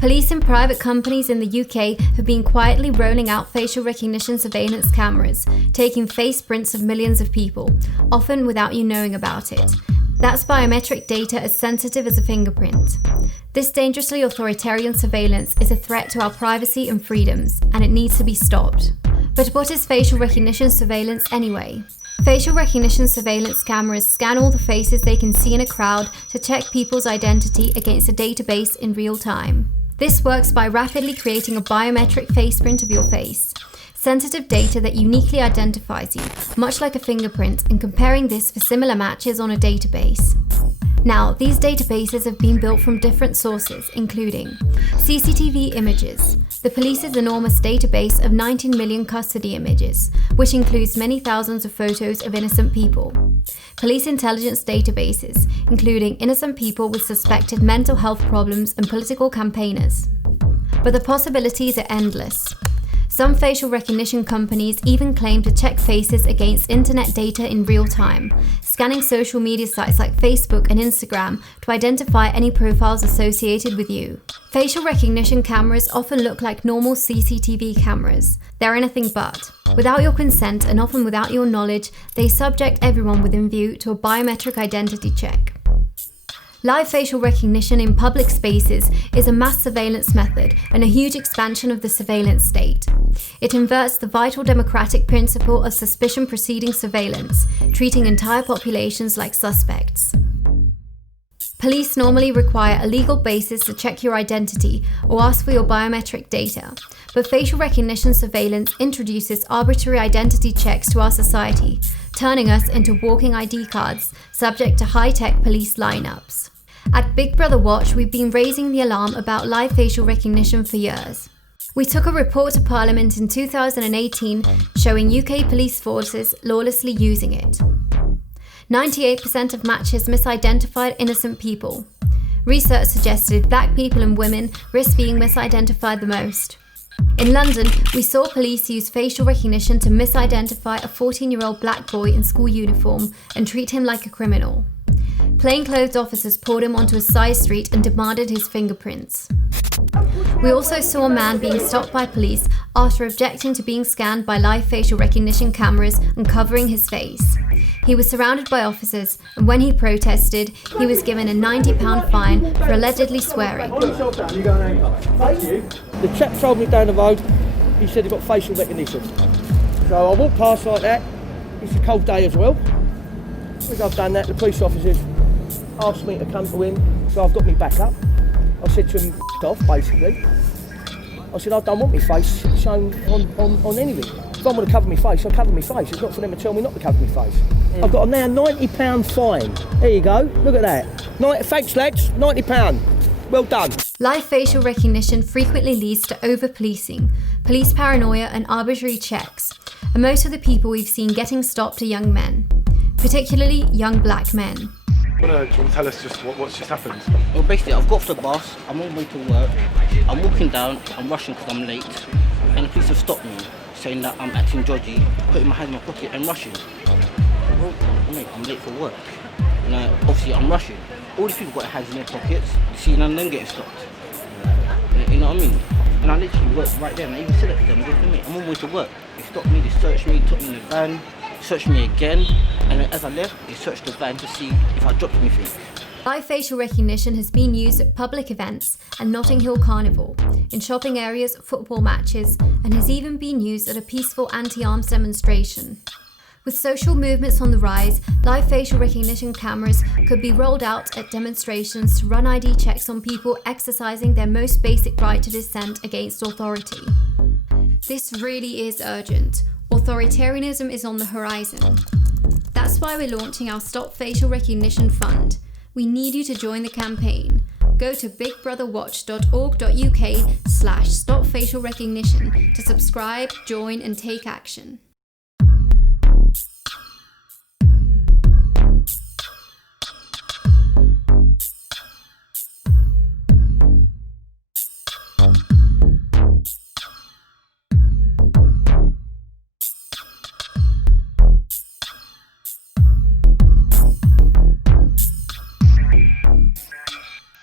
Police and private companies in the UK have been quietly rolling out facial recognition surveillance cameras, taking face prints of millions of people, often without you knowing about it. That's biometric data as sensitive as a fingerprint. This dangerously authoritarian surveillance is a threat to our privacy and freedoms, and it needs to be stopped. But what is facial recognition surveillance anyway? Facial recognition surveillance cameras scan all the faces they can see in a crowd to check people's identity against a database in real time. This works by rapidly creating a biometric faceprint of your face, sensitive data that uniquely identifies you, much like a fingerprint, and comparing this for similar matches on a database. Now, these databases have been built from different sources, including CCTV images, the police's enormous database of 19 million custody images, which includes many thousands of photos of innocent people, police intelligence databases, including innocent people with suspected mental health problems and political campaigners. But the possibilities are endless. Some facial recognition companies even claim to check faces against internet data in real time, scanning social media sites like Facebook and Instagram to identify any profiles associated with you. Facial recognition cameras often look like normal CCTV cameras. They're anything but. Without your consent and often without your knowledge, they subject everyone within view to a biometric identity check. Live facial recognition in public spaces is a mass surveillance method and a huge expansion of the surveillance state. It inverts the vital democratic principle of suspicion preceding surveillance, treating entire populations like suspects. Police normally require a legal basis to check your identity or ask for your biometric data, but facial recognition surveillance introduces arbitrary identity checks to our society, turning us into walking ID cards subject to high-tech police lineups. At Big Brother Watch, we've been raising the alarm about live facial recognition for years. We took a report to Parliament in 2018 showing UK police forces lawlessly using it. 98% of matches misidentified innocent people. Research suggested black people and women risk being misidentified the most. In London, we saw police use facial recognition to misidentify a 14-year-old black boy in school uniform and treat him like a criminal. Plainclothes officers pulled him onto a side street and demanded his fingerprints. We also saw a man being stopped by police after objecting to being scanned by live facial recognition cameras and covering his face. He was surrounded by officers, and when he protested, he was given a £90 fine for allegedly swearing. The chap told me down the road, he said he got facial recognition. So I walked past like that. It's a cold day as well. As I've done that, the police officers asked me to come to him, so I've got me back up. I said to him, off basically. I said, I don't want my face shown on anything. If I want to cover my face, I'll cover my face. It's not for them to tell me not to cover my face. Yeah. I've got a now £90 fine. There you go, look at that. Thanks lads, £90. Well done. Live facial recognition frequently leads to over-policing, police paranoia and arbitrary checks, and most of the people we've seen getting stopped are young men, particularly young black men. Do you want to tell us just what's just happened? Well, basically, I've got off the bus, I'm on my way to work, I'm walking down, I'm rushing because I'm late, and the police have stopped me, saying that I'm acting dodgy, putting my hand in my pocket and rushing. Well, mate, I'm late for work. And obviously, I'm rushing. All these people got their hands in their pockets, see none of them getting stopped. You know what I mean? And I literally worked right there, and I even said it to them, mate, I'm on my way to work. They stopped me, they searched me, took me in the van, searched me again, and then as I left, they searched the van to see if I dropped anything. Live facial recognition has been used at public events and Notting Hill Carnival, in shopping areas, football matches, and has even been used at a peaceful anti-arms demonstration. With social movements on the rise, live facial recognition cameras could be rolled out at demonstrations to run ID checks on people exercising their most basic right to dissent against authority. This really is urgent. Authoritarianism is on the horizon. That's why we're launching our Stop Facial Recognition Fund. We need you to join the campaign. Go to bigbrotherwatch.org.uk/stopfacialrecognition to subscribe, join, and take action.